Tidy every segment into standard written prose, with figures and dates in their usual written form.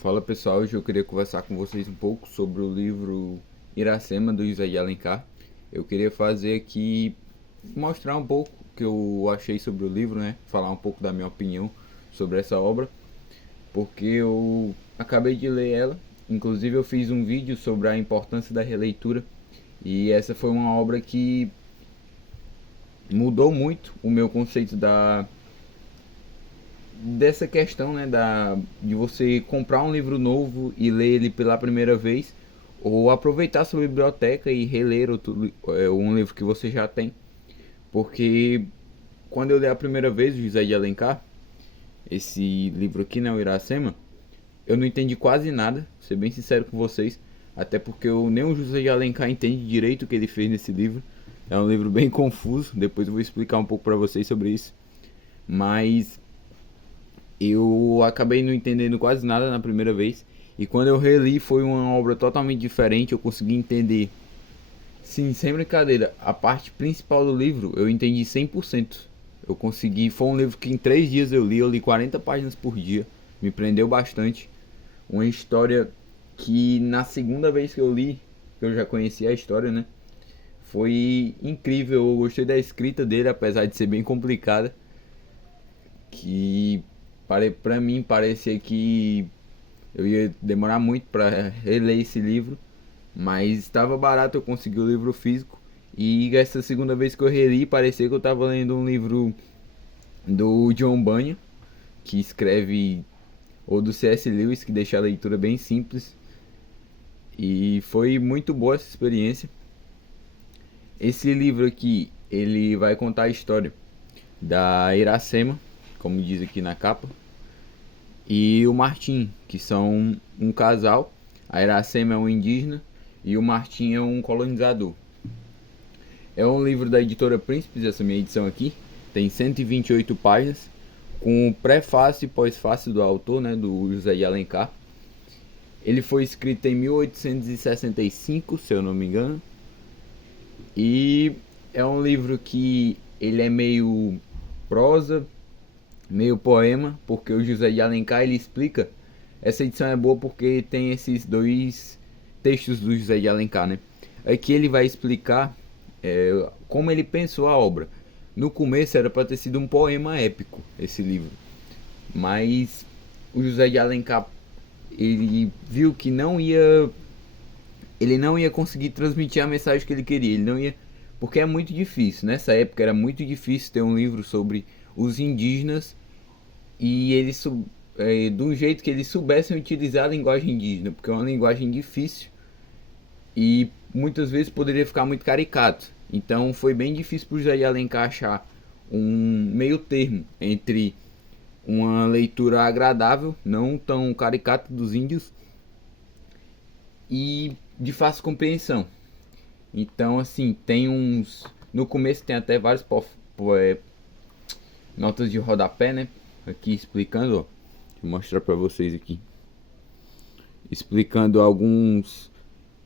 Fala pessoal, hoje eu queria conversar com vocês um pouco sobre o livro Iracema do José de Alencar. Eu queria fazer aqui, mostrar um pouco o que eu achei sobre o livro, né? Falar um pouco da minha opinião sobre essa obra, porque eu acabei de ler ela. Inclusive eu fiz um vídeo sobre a importância da releitura e essa foi uma obra que mudou muito o meu conceito dessa questão, né, de você comprar um livro novo e ler ele pela primeira vez, ou aproveitar sua biblioteca e reler um livro que você já tem. Porque quando eu li a primeira vez o José de Alencar, esse livro aqui, né, o Iracema, eu não entendi quase nada, vou ser bem sincero com vocês, até porque nem o José de Alencar entende direito o que ele fez nesse livro. É um livro bem confuso, depois eu vou explicar um pouco para vocês sobre isso. Mas eu acabei não entendendo quase nada na primeira vez. E quando eu reli foi uma obra totalmente diferente, eu consegui entender. Sim, sem brincadeira, a parte principal do livro eu entendi 100%. Eu consegui, foi um livro que em 3 dias eu li 40 páginas por dia, me prendeu bastante. Uma história que na segunda vez que eu li, que eu já conhecia a história, né? Foi incrível, eu gostei da escrita dele, apesar de ser bem complicada. Que pra mim parecia que eu ia demorar muito para reler esse livro, mas estava barato, eu consegui o livro físico. E essa segunda vez que eu reli, parecia que eu estava lendo um livro do John Bunyan, que escreve, ou do C.S. Lewis, que deixa a leitura bem simples. E foi muito boa essa experiência. Esse livro aqui, ele vai contar a história da Iracema, como diz aqui na capa, e o Martim, que são um casal. A Iracema é um indígena e o Martim é um colonizador. É um livro da editora Príncipes, essa minha edição aqui. Tem 128 páginas, com o prefácio e pós-fácio do autor, né, do José de Alencar. Ele foi escrito em 1865, se eu não me engano. E é um livro que ele é meio prosa, meio poema, porque o José de Alencar ele explica. Essa edição é boa porque tem esses dois textos do José de Alencar, né? Aqui ele vai explicar como ele pensou a obra. No começo era para ter sido um poema épico esse livro, mas o José de Alencar ele viu que ele não ia conseguir transmitir a mensagem que ele queria. Ele não ia, porque é muito difícil. Nessa época era muito difícil ter um livro sobre os indígenas e eles do jeito que eles soubessem utilizar a linguagem indígena, porque é uma linguagem difícil e muitas vezes poderia ficar muito caricato. Então foi bem difícil para o José de Alencar achar um meio termo entre uma leitura agradável, não tão caricata dos índios, e de fácil compreensão. Então, assim, tem uns. No começo tem até vários notas de rodapé, né? Aqui explicando, ó. Deixa eu mostrar pra vocês aqui. Explicando alguns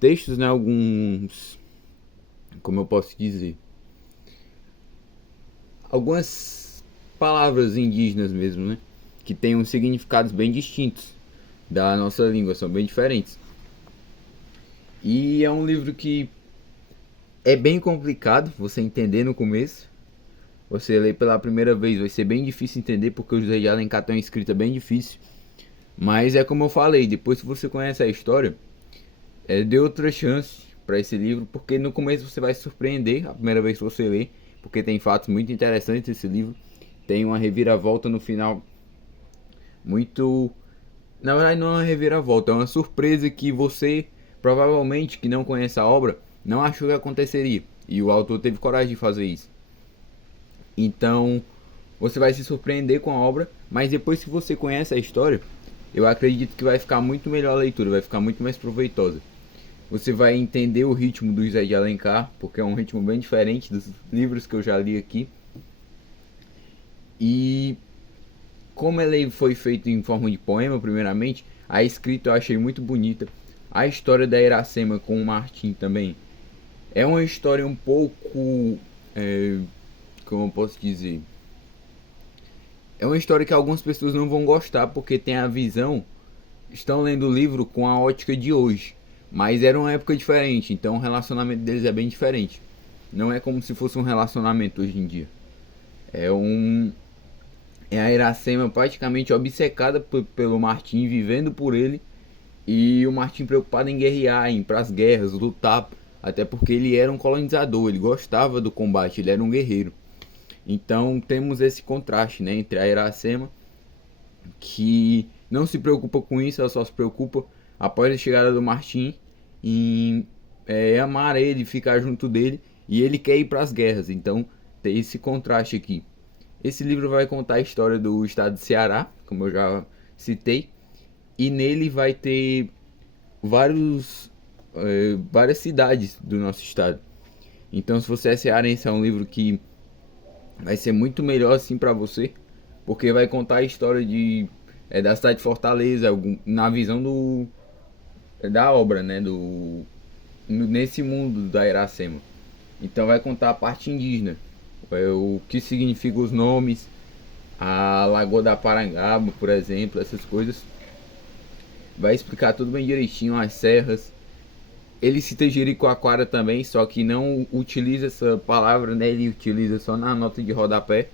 textos, né? Alguns. Como eu posso dizer? Algumas palavras indígenas mesmo, né? Que tem uns significados bem distintos da nossa língua, são bem diferentes. E é um livro que é bem complicado você entender no começo. Você lê pela primeira vez, vai ser bem difícil entender porque o José de Alencar tem uma escrita bem difícil. Mas é como eu falei, depois que você conhece a história, dê outra chance para esse livro, porque no começo você vai se surpreender a primeira vez que você lê, porque tem fatos muito interessantes nesse livro. Tem uma reviravolta no final muito. Na verdade, não é uma reviravolta, é uma surpresa que você, provavelmente, que não conhece a obra, não achou que aconteceria. E o autor teve coragem de fazer isso. Então, você vai se surpreender com a obra, mas depois que você conhece a história, eu acredito que vai ficar muito melhor a leitura, vai ficar muito mais proveitosa. Você vai entender o ritmo do José de Alencar, porque é um ritmo bem diferente dos livros que eu já li aqui. E como ele foi feito em forma de poema, primeiramente, a escrita eu achei muito bonita. A história da Iracema com o Martim também é uma história um pouco. Como eu posso dizer? É uma história que algumas pessoas não vão gostar porque tem a visão estão lendo o livro com a ótica de hoje, mas era uma época diferente, então o relacionamento deles é bem diferente. Não é como se fosse um relacionamento hoje em dia. É um é a Iracema praticamente obcecada pelo Martin, vivendo por ele, e o Martin preocupado em guerrear, em ir para as guerras, lutar, até porque ele era um colonizador, ele gostava do combate, ele era um guerreiro. Então temos esse contraste, né, entre a Iracema, que não se preocupa com isso, ela só se preocupa após a chegada do Martin em amar ele, ficar junto dele, e ele quer ir para as guerras. Então tem esse contraste aqui. Esse livro vai contar a história do estado de Ceará, como eu já citei, e nele vai ter várias cidades do nosso estado. Então, se você é cearense, é um livro que vai ser muito melhor assim para você, porque vai contar a história da cidade de Fortaleza, na visão da obra, né, nesse mundo da Iracema. Então vai contar a parte indígena, o que significam os nomes, a Lagoa da Parangaba, por exemplo, essas coisas. Vai explicar tudo bem direitinho, as serras. Ele cita Jericoacoara também, só que não utiliza essa palavra, né? Ele utiliza só na nota de rodapé.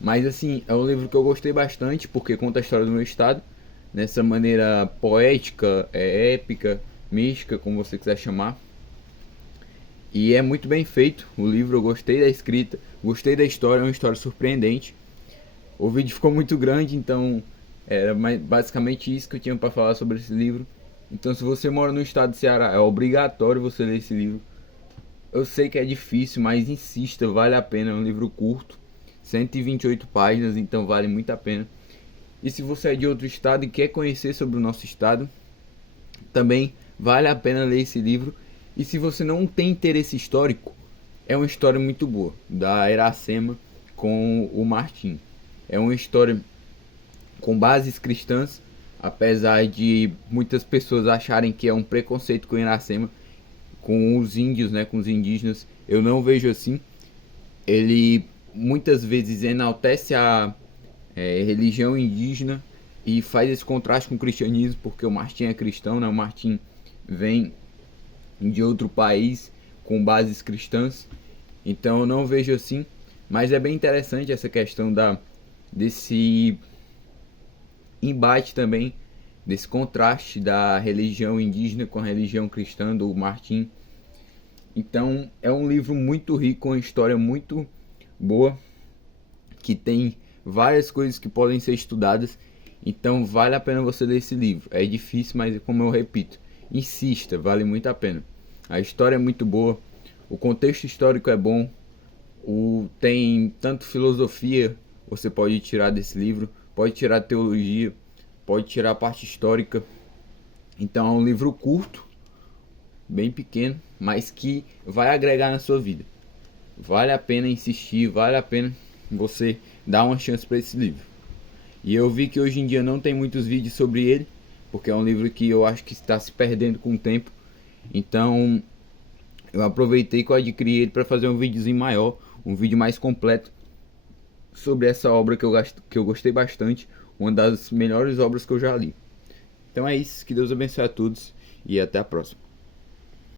Mas assim, é um livro que eu gostei bastante, porque conta a história do meu estado, nessa maneira poética, épica, mística, como você quiser chamar. E é muito bem feito o livro, eu gostei da escrita, gostei da história, é uma história surpreendente. O vídeo ficou muito grande, então era basicamente isso que eu tinha para falar sobre esse livro. Então, se você mora no estado de Ceará, é obrigatório você ler esse livro. Eu sei que é difícil, mas insista, vale a pena. É um livro curto, 128 páginas, então vale muito a pena. E se você é de outro estado e quer conhecer sobre o nosso estado, também vale a pena ler esse livro. E se você não tem interesse histórico, é uma história muito boa, da Iracema com o Martim. É uma história com bases cristãs, apesar de muitas pessoas acharem que é um preconceito com Iracema, com os índios, né, com os indígenas. Eu não vejo assim. Ele muitas vezes enaltece a religião indígena e faz esse contraste com o cristianismo, porque o Martim é cristão, né? O Martim vem de outro país com bases cristãs, então eu não vejo assim. Mas é bem interessante essa questão desse embate também, desse contraste da religião indígena com a religião cristã do Martim. Então é um livro muito rico, uma história muito boa, que tem várias coisas que podem ser estudadas. Então vale a pena você ler esse livro. É difícil, mas como eu repito, insista, vale muito a pena. A história é muito boa, o contexto histórico é bom, tem tanto filosofia, você pode tirar desse livro, pode tirar teologia, pode tirar a parte histórica. Então é um livro curto, bem pequeno, mas que vai agregar na sua vida. Vale a pena insistir, vale a pena você dar uma chance para esse livro. E eu vi que hoje em dia não tem muitos vídeos sobre ele, porque é um livro que eu acho que está se perdendo com o tempo. Então eu aproveitei que eu adquiri ele para fazer um videozinho maior, um vídeo mais completo sobre essa obra que eu gostei bastante, uma das melhores obras que eu já li. Então é isso, que Deus abençoe a todos e até a próxima.